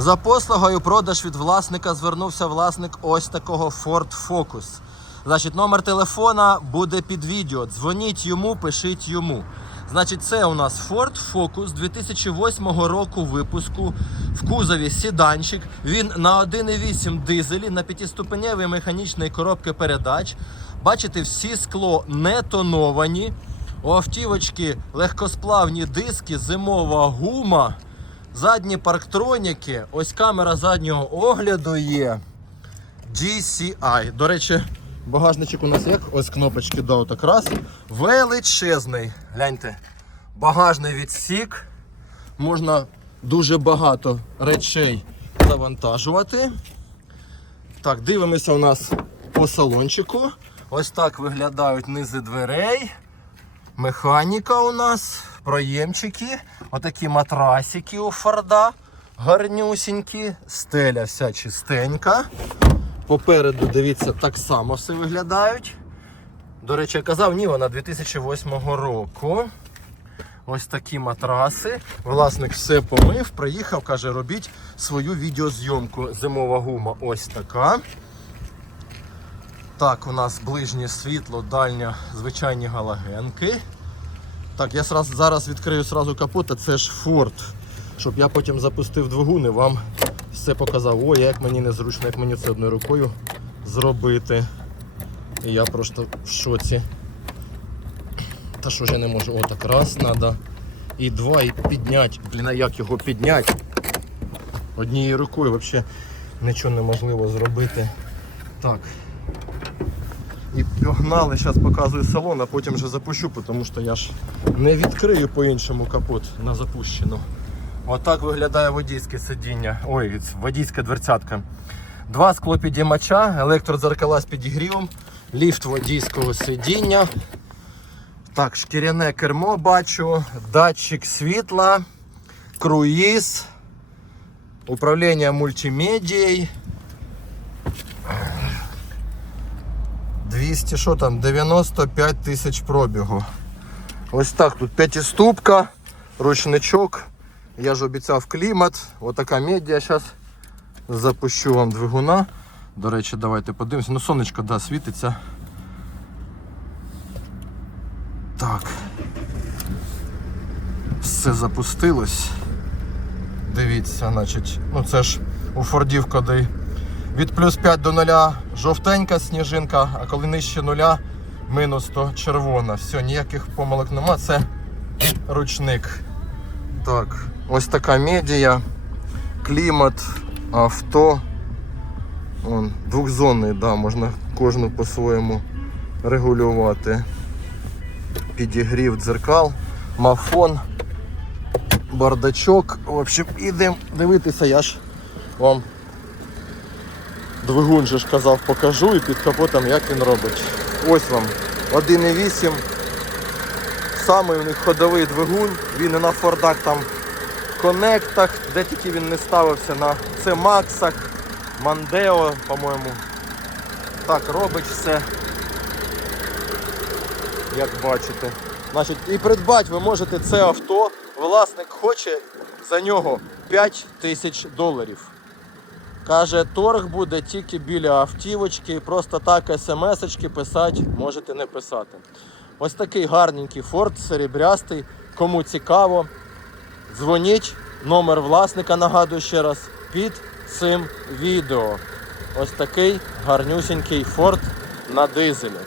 За послугою продаж від власника звернувся власник ось такого Ford Focus. Значить, номер телефона буде під відео. Дзвоніть йому, пишіть йому. Значить, це у нас Ford Focus 2008 року випуску в кузові сіданчик. Він на 1,8 дизелі на п'ятиступеневій механічної коробки передач. Бачите, всі скло не тоновані. У автівочки легкосплавні диски, зимова гума. Задні парктроніки, ось камера заднього огляду є. GCI. До речі, багажничок у нас як? Ось кнопочки до так раз. Величезний. Гляньте. Багажний відсік. Можна дуже багато речей завантажувати. Так, дивимося у нас по салончику. Ось так виглядають низи дверей. Механіка у нас, проємчики, отакі матрасики у Форда, гарнюсінькі, стеля вся чистенька. Попереду, дивіться, так само все виглядають. До речі, я казав, ні, вона 2008 року. Ось такі матраси. Власник все помив, приїхав, каже, робіть свою відеозйомку. Зимова гума ось така. Так, у нас ближнє світло, дальня, звичайні галогенки. Так, я сразу, зараз відкрию сразу капот, це ж Ford. Щоб я потім запустив двигун і вам все показав. Ой, як мені незручно, як мені це одною рукою зробити. І я просто в шоці. Та що ж я не можу? О, так раз треба. І два, і підняти. Блін, а як його підняти? Однією рукою взагалі нічого неможливо зробити. Так. І погнали, зараз показую салон, а потім вже запущу, тому що я ж не відкрию по-іншому капот на запущену. Отак виглядає водійське сидіння. Ой, водійська дверцятка. Два склопідіймача, електродзеркала з підігрівом, ліфт водійського сидіння. Так, шкіряне кермо бачу, датчик світла, круїз, управління мультимедією. 200, що там, 95 тисяч пробігу. Ось так, тут п'ятиступка, ручничок. Я ж обіцяв клімат. Отака медіа. Зараз запущу вам двигуна. До речі, давайте подивимося. Ну, сонечко да, світиться. Так. Все запустилось. Дивіться, значить, ну це ж у Фордів, коли від плюс 5 до 0 жовтенька сніжинка, а коли нижче нуля, мінус то червона. Все, ніяких помилок нема, це ручник. Так, ось така медіа, клімат, авто. Вон, двохзонний, да, можна кожну по-своєму регулювати. Підігрів дзеркал, мафон, бардачок. В общем, ідемо дивитися, я ж вам Двигун же ж казав, покажу і під капотом як він робить. Ось вам 1,8. Самий у них ходовий двигун, він і на фордах там коннектах, де тільки він не ставився на C-Max, Мандео, по-моєму. Так, робить все. Як бачите. Значить, і придбати ви можете це авто. Власник хоче за нього 5 тисяч доларів. Каже, торг буде тільки біля автівочки, просто так смс-очки писати можете не писати. Ось такий гарненький форт, серебрястий. Кому цікаво, дзвоніть, номер власника, нагадую ще раз, під цим відео. Ось такий гарнюсінький форт на дизелі.